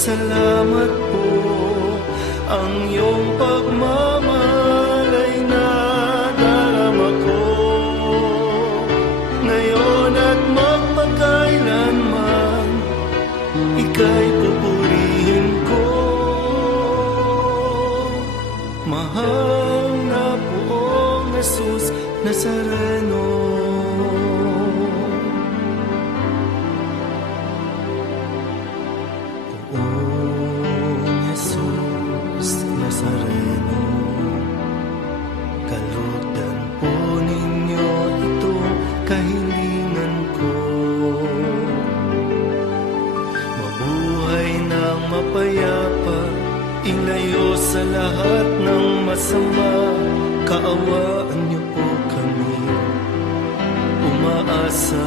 salamat po. Ang iyong pagmamahal ay nadarama ko ngayon at magpakailanman, ika'y pupurihin ko. Mahal na Poong Jesus Nazareno. Nazareno, kalugdan po ninyo itong kahilingan ko. Mabuhay ng mapayapa, ilayo sa lahat ng masama. Kaawaan niyo po kami, umaasa